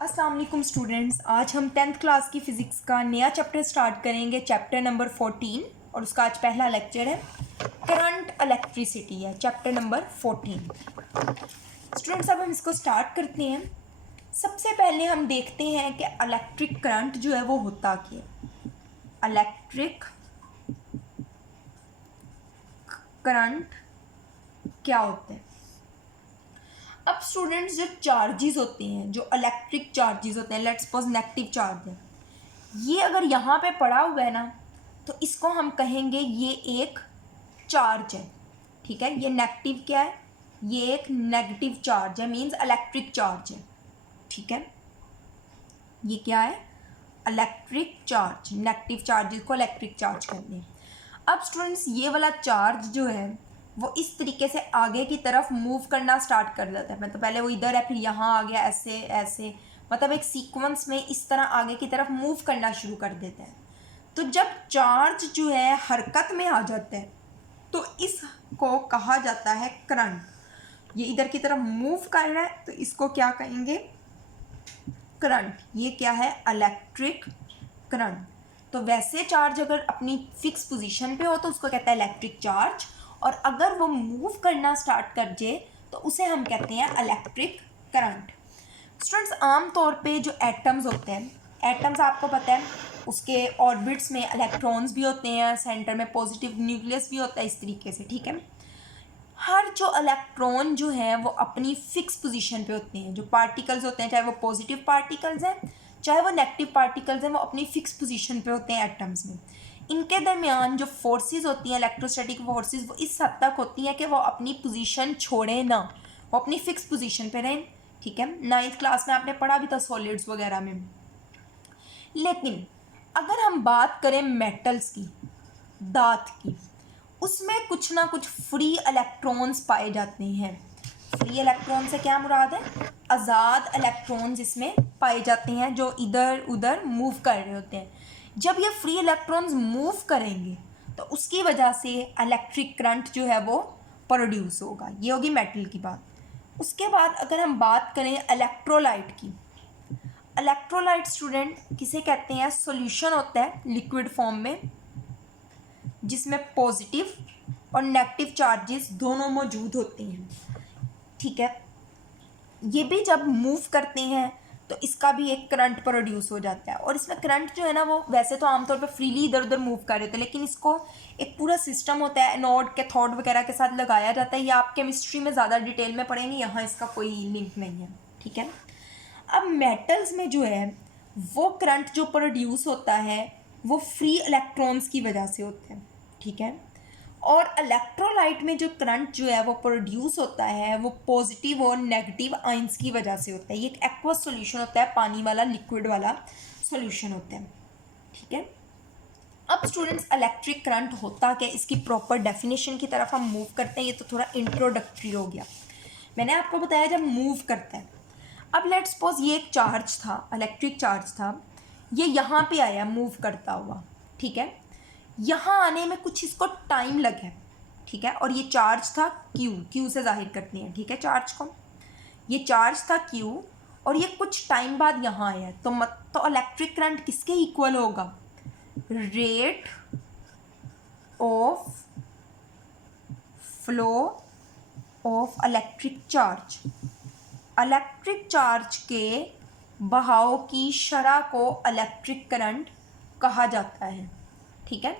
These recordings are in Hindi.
अस्सलाम वालेकुम स्टूडेंट्स, आज हम 10th क्लास की फ़िज़िक्स का नया चैप्टर स्टार्ट करेंगे, चैप्टर नंबर 14। और उसका आज पहला लेक्चर है करंट इलेक्ट्रिसिटी है, चैप्टर नंबर 14। स्टूडेंट्स अब हम इसको स्टार्ट करते हैं। सबसे पहले हम देखते हैं कि इलेक्ट्रिक करंट जो है वो होता क्या है। इलेक्ट्रिक करंट क्या होते हैं। अब स्टूडेंट्स जो चार्जेस होते हैं, जो इलेक्ट्रिक चार्जेस होते हैं, लेट्स सपोज नेगेटिव चार्ज है, ये अगर यहाँ पे पड़ा हुआ है ना तो इसको हम कहेंगे ये एक चार्ज है। ठीक है, ये नेगेटिव क्या है, ये एक नेगेटिव चार्ज है, मींस इलेक्ट्रिक चार्ज है। ठीक है, ये क्या है, इलेक्ट्रिक चार्ज। नेगेटिव चार्जेस को इलेक्ट्रिक चार्ज कहते हैं। अब स्टूडेंट्स ये वाला चार्ज जो है वो इस तरीके से आगे की तरफ मूव करना स्टार्ट कर देता है। मतलब पहले वो इधर है, फिर यहाँ आ गया, ऐसे ऐसे, मतलब एक सीक्वेंस में इस तरह आगे की तरफ मूव करना शुरू कर देते हैं। तो जब चार्ज जो है हरकत में आ जाता है तो इसको कहा जाता है करंट। ये इधर की तरफ मूव कर रहा है तो इसको क्या कहेंगे, करंट। ये क्या है, इलेक्ट्रिक करंट। तो वैसे चार्ज अगर अपनी फिक्स पोजीशन पे हो तो उसको कहता है इलेक्ट्रिक चार्ज, और अगर वो मूव करना स्टार्ट कर जाए तो उसे हम कहते हैं इलेक्ट्रिक करंट। स्टूडेंट्स आम तौर पे जो एटम्स होते हैं, एटम्स आपको पता है उसके ऑर्बिट्स में इलेक्ट्रॉन्स भी होते हैं, सेंटर में पॉजिटिव न्यूक्लियस भी होता है, इस तरीके से। ठीक है, हर जो इलेक्ट्रॉन जो है वो अपनी फिक्स पोजीशन पे होते हैं। जो पार्टिकल्स होते हैं, चाहे वो पॉजिटिव पार्टिकल्स हैं चाहे वो नेगेटिव पार्टिकल्स हैं, वो अपनी फिक्स पोजीशन पे होते हैं एटम्स में। इनके दरमियान जो फोर्सेस होती हैं, इलेक्ट्रोस्टैटिक फोर्सेस, वो इस हद तक होती हैं कि वो अपनी पोजीशन छोड़े ना, वो अपनी फिक्स पोजीशन पे रहें। ठीक है, 9th क्लास में आपने पढ़ा भी था सॉलिड्स वगैरह में। लेकिन अगर हम बात करें मेटल्स की, धात की, उसमें कुछ ना कुछ फ्री इलेक्ट्रॉन्स पाए जाते हैं। फ्री इलेक्ट्रॉन से क्या मुराद है, आज़ाद इलेक्ट्रॉन्स इसमें पाए जाते हैं जो इधर उधर मूव कर रहे होते हैं। जब ये फ्री इलेक्ट्रॉन्स मूव करेंगे तो उसकी वजह से इलेक्ट्रिक करंट जो है वो प्रोड्यूस होगा। ये होगी मेटल की बात। उसके बाद अगर हम बात करें इलेक्ट्रोलाइट की, इलेक्ट्रोलाइट स्टूडेंट किसे कहते हैं, सॉल्यूशन होता है लिक्विड फॉर्म में जिसमें पॉजिटिव और नेगेटिव चार्जेस दोनों मौजूद होते हैं। ठीक है, ये भी जब मूव करते हैं तो इसका भी एक करंट प्रोड्यूस हो जाता है। और इसमें करंट जो है ना वो वैसे तो आमतौर पे फ्रीली इधर उधर मूव कर रहे होते हैं, लेकिन इसको एक पूरा सिस्टम होता है, एनोड कैथोड वगैरह के साथ लगाया जाता है। ये आप केमिस्ट्री में ज़्यादा डिटेल में पढ़ेंगे, यहाँ इसका कोई लिंक नहीं है। ठीक है, अब मेटल्स में जो है वो करंट जो प्रोड्यूस होता है वो फ्री इलेक्ट्रॉन्स की वजह से होता है। ठीक है, और इलेक्ट्रोलाइट में जो करंट जो है वो प्रोड्यूस होता है वो पॉजिटिव और नेगेटिव आयंस की वजह से होता है। ये एक एक्वस सॉल्यूशन होता है, पानी वाला लिक्विड वाला सॉल्यूशन होता है। ठीक है, अब स्टूडेंट्स इलेक्ट्रिक करंट होता क्या, इसकी प्रॉपर डेफिनेशन की तरफ हम मूव करते हैं। ये तो थोड़ा इंट्रोडक्टरी हो गया, मैंने आपको बताया जब मूव करता है। अब लेट्स सपोज ये एक चार्ज था, इलेक्ट्रिक चार्ज था, ये यहाँ पे आया मूव करता हुआ। ठीक है, यहाँ आने में कुछ इसको टाइम लगा। ठीक है, और ये चार्ज था क्यू, क्यू से जाहिर करते हैं। ठीक है, चार्ज को, ये चार्ज था क्यू और ये कुछ टाइम बाद यहाँ आया तो इलेक्ट्रिक करंट किसके इक्वल होगा, rate of flow of electric charge. Electric charge के बहाव की शरह को इलेक्ट्रिक करंट कहा जाता है। ठीक है,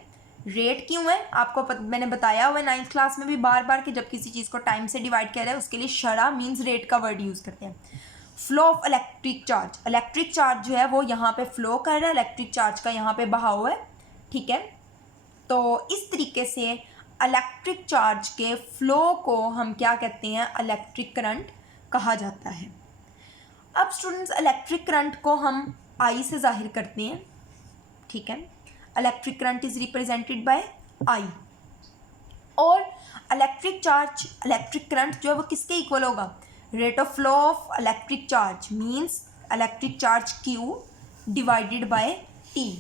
रेट क्यों है आपको मैंने बताया हुआ है 9th क्लास में भी बार बार कि जब किसी चीज़ को टाइम से डिवाइड किया जाए उसके लिए शरह मींस रेट का वर्ड यूज़ करते हैं। Flow of electric charge, electric charge जो है वो यहाँ पे फ्लो कर रहा है, इलेक्ट्रिक चार्ज का यहाँ पे बहाव है। ठीक है, तो इस तरीके से इलेक्ट्रिक चार्ज के फ्लो को हम क्या कहते हैं, इलेक्ट्रिक करंट कहा जाता है। अब स्टूडेंट्स इलेक्ट्रिक करंट को हम आई से जाहिर करते हैं। ठीक है, electric current is represented by I, और इलेक्ट्रिक चार्ज, इलेक्ट्रिक करंट जो है वो किसके इक्वल होगा, rate of flow of electric charge means electric charge Q divided by T.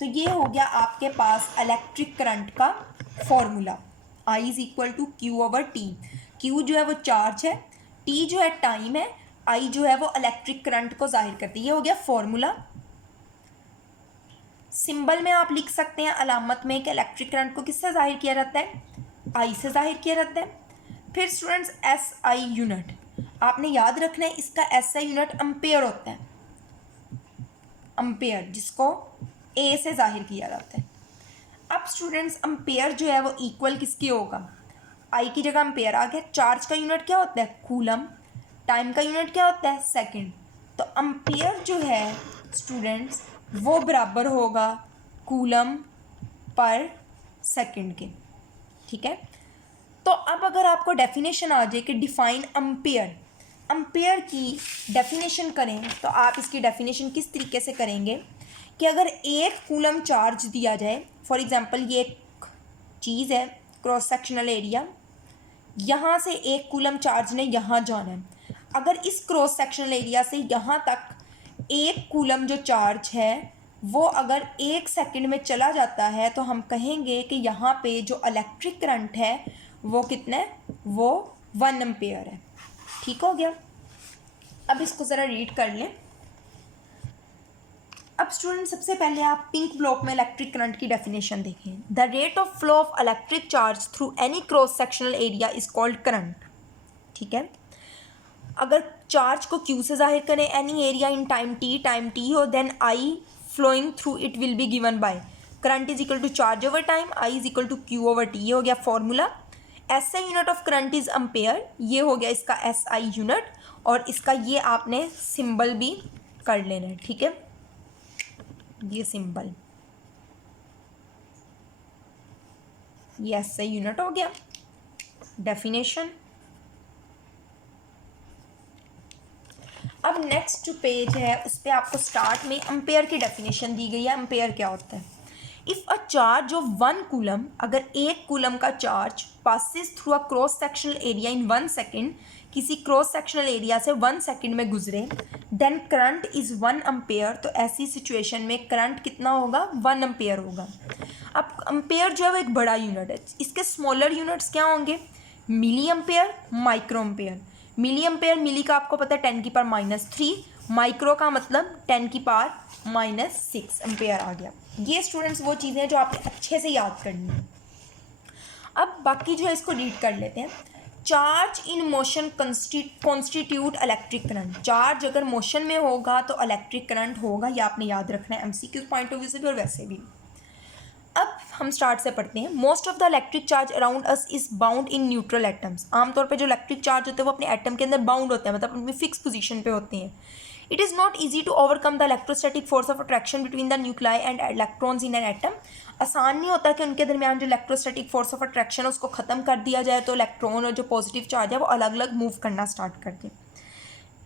तो ये हो गया आपके पास इलेक्ट्रिक करंट का formula, I is equal to Q over T. Q जो है वो चार्ज है, टी जो है टाइम है, आई जो है वो इलेक्ट्रिक करंट को जाहिर करती है। ये हो गया फॉर्मूला। सिंबल में आप लिख सकते हैं अलामत में कि इलेक्ट्रिक करंट को किससे जाहिर किया जाता है, आई से जाहिर किया जाता है। फिर स्टूडेंट्स एस आई यूनिट आपने याद रखना है, इसका एस आई यूनिट अम्पेयर होता है, अम्पेयर, जिसको ए से जाहिर किया जाता है। अब स्टूडेंट्स अम्पेयर जो है वो इक्वल किसकी होगा, आई की जगह अम्पेयर आ गया। चार्ज का यूनिट क्या होता है, कूलम। टाइम का यूनिट क्या होता है, सेकंड। तो अम्पेयर जो है स्टूडेंट्स वो बराबर होगा कूलम पर सेकंड के, ठीक है। तो अब अगर आपको डेफिनेशन आ जाए कि डिफाइन अम्पेयर, अम्पेयर की डेफिनेशन करें तो आप इसकी डेफिनेशन किस तरीके से करेंगे कि अगर एक कूलम चार्ज दिया जाए, फॉर एग्जांपल ये एक चीज़ है क्रॉस सेक्शनल एरिया, यहाँ से एक कूलम चार्ज ने यहाँ जाना है। अगर इस क्रॉस सेक्शनल एरिया से यहाँ तक एक कूलम जो चार्ज है वो अगर 1 सेकंड में चला जाता है तो हम कहेंगे कि यहाँ पे जो इलेक्ट्रिक करंट है वो कितना है, वो 1 एम्पेयर है। ठीक हो गया। अब इसको ज़रा रीड कर लें। अब स्टूडेंट सबसे पहले आप पिंक ब्लॉक में इलेक्ट्रिक करंट की डेफिनेशन देखें। The rate of flow of electric charge through any cross sectional area is called current. ठीक है, अगर चार्ज को क्यू से जाहिर करें any area in time T हो, then I flowing through it will be given by current is equal to charge over time, I is equal to Q over T. ये हो गया formula. S I unit of current is ampere, ये हो गया इसका एस आई यूनिट, और इसका ये आपने सिंबल भी कर लेना है। ठीक है, ये सिंबल, ये एस आई यूनिट हो गया। डेफिनेशन। अब नेक्स्ट जो पेज है उस पर आपको स्टार्ट में एम्पेयर की डेफिनेशन दी गई है। एम्पेयर क्या होता है, if a charge of 1 coulomb, अगर 1 कूलम का charge passes through a cross sectional area in 1 second, किसी क्रॉस सेक्शनल एरिया से 1 सेकेंड में गुजरे, देन करंट इज़ 1 एम्पेयर। तो ऐसी सिचुएशन में करंट कितना होगा, 1 एम्पेयर होगा। अब एम्पेयर जो है वो एक बड़ा यूनिट है, इसके स्मॉलर यूनिट्स क्या होंगे, milli ampere, micro ampere. Milli ampere, milli का आपको पता है 10 की पावर -3, माइक्रो का मतलब 10 की पावर -6 एम्पेयर आ गया। ये स्टूडेंट्स वो चीज़ें हैं जो आपने अच्छे से याद करनी है। अब बाकी जो है इसको रीड कर लेते हैं। Charge in motion constitute electric current. Charge अगर मोशन में होगा तो इलेक्ट्रिक करंट होगा, ये आपने याद रखना है एमसीक्यू पॉइंट ऑफ व्यू से भी और वैसे भी। अब हम स्टार्ट से पढ़ते हैं। Most of the electric charge around us is bound in neutral atoms. आमतौर पे जो इलेक्ट्रिक चार्ज होते हैं वो अपने एटम के अंदर बाउंड होते हैं, मतलब अपनी फिक्स पोजीशन पे होते हैं। It is not easy to overcome the electrostatic force of attraction between the nuclei and electrons in an atom. आसान नहीं होता कि उनके दरमियान जो इलेक्ट्रोस्टैटिक फोर्स ऑफ अट्रैक्शन है उसको ख़त्म कर दिया जाए तो इलेक्ट्रॉन और जो पॉजिटिव चार्ज है वो अलग अलग मूव करना स्टार्ट कर दें।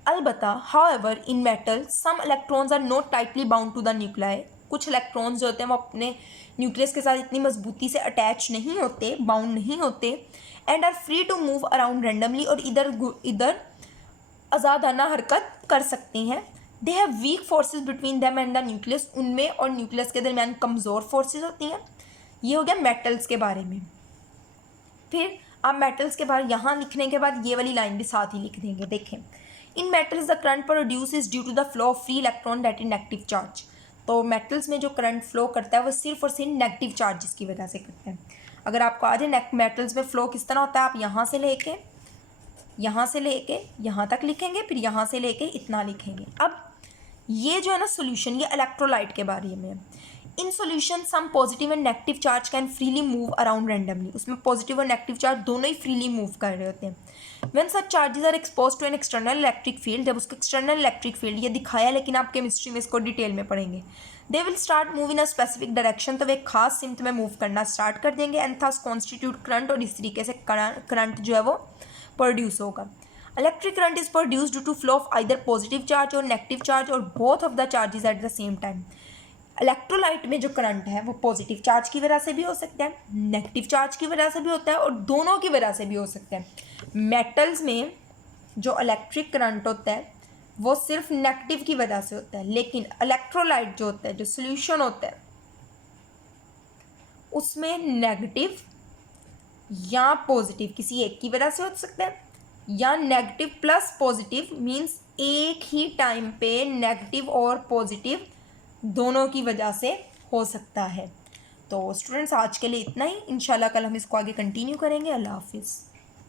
अलबत्ता however in metal some electrons are not tightly bound to the nuclei. कुछ इलेक्ट्रॉन्स जो होते हैं वो अपने न्यूक्लियस के साथ इतनी मजबूती से अटैच नहीं होते, बाउंड नहीं होते, and are free to move around randomly, और इधर आज़ादाना हरकत कर सकते हैं। They have weak forces between them and the nucleus. उनमें और न्यूक्लियस के दरमियान कमज़ोर फोर्सेज होती हैं। ये हो गया मेटल्स के बारे में। फिर आप मेटल्स के बारे यहाँ लिखने के बाद ये वाली लाइन भी साथ ही लिख देंगे। देखें, in metals the current produce is due to the flow of free electron that is negative charge. तो मेटल्स में जो करंट फ्लो करता है वो सिर्फ और सिर्फ नेगेटिव चार्जेस की वजह से करता है। अगर आपको आ जाए मेटल्स में फ्लो किस तरह होता है, आप यहाँ से लेके यहाँ तक लिखेंगे, फिर यहाँ से लेके इतना लिखेंगे। अब ये जो है ना सोल्यूशन, ये इलेक्ट्रोलाइट के बारे में है। In solution some positive and negative charge can freely move around randomly. उसमें पॉजिटिव और नेगेटिव चार्ज दोनों ही फ्रीली मूव कर रहे होते हैं। When such charges are expose to an external electric field, जब उसको एक्सटर्नल इलेक्ट्रिक फील्ड, ये दिखाया लेकिन आप केमिस्ट्री में इसको डिटेल में पढ़ेंगे, they will start move in a specific direction. तो वे खास सिमत में मूव करना स्टार्ट कर देंगे एंड थस कॉन्स्टिट्यूट करंट, और इस तरीके से करंट जो है वो प्रोड्यूस होगा। Electric current is produce due to flow of either positive charge और नेगेटिव चार्ज और both of the charges at the same time. Electrolyte में जो करंट है वो पॉजिटिव चार्ज की वजह से भी हो सकता है, नेगेटिव चार्ज की वजह से भी होता है, और दोनों की वजह से भी हो सकता है। मेटल्स में जो इलेक्ट्रिक करंट होता है वो सिर्फ नेगेटिव की वजह से होता है, लेकिन इलेक्ट्रोलाइट जो होता है, जो सोल्यूशन होता है, उसमें नेगेटिव या पॉजिटिव किसी एक की वजह से हो सकता है, या नेगेटिव प्लस पॉजिटिव मीन्स एक ही टाइम पे नेगेटिव और पॉजिटिव दोनों की वजह से हो सकता है। तो स्टूडेंट्स आज के लिए इतना ही, इंशाल्लाह कल हम इसको आगे कंटिन्यू करेंगे। अल्लाह हाफिज़।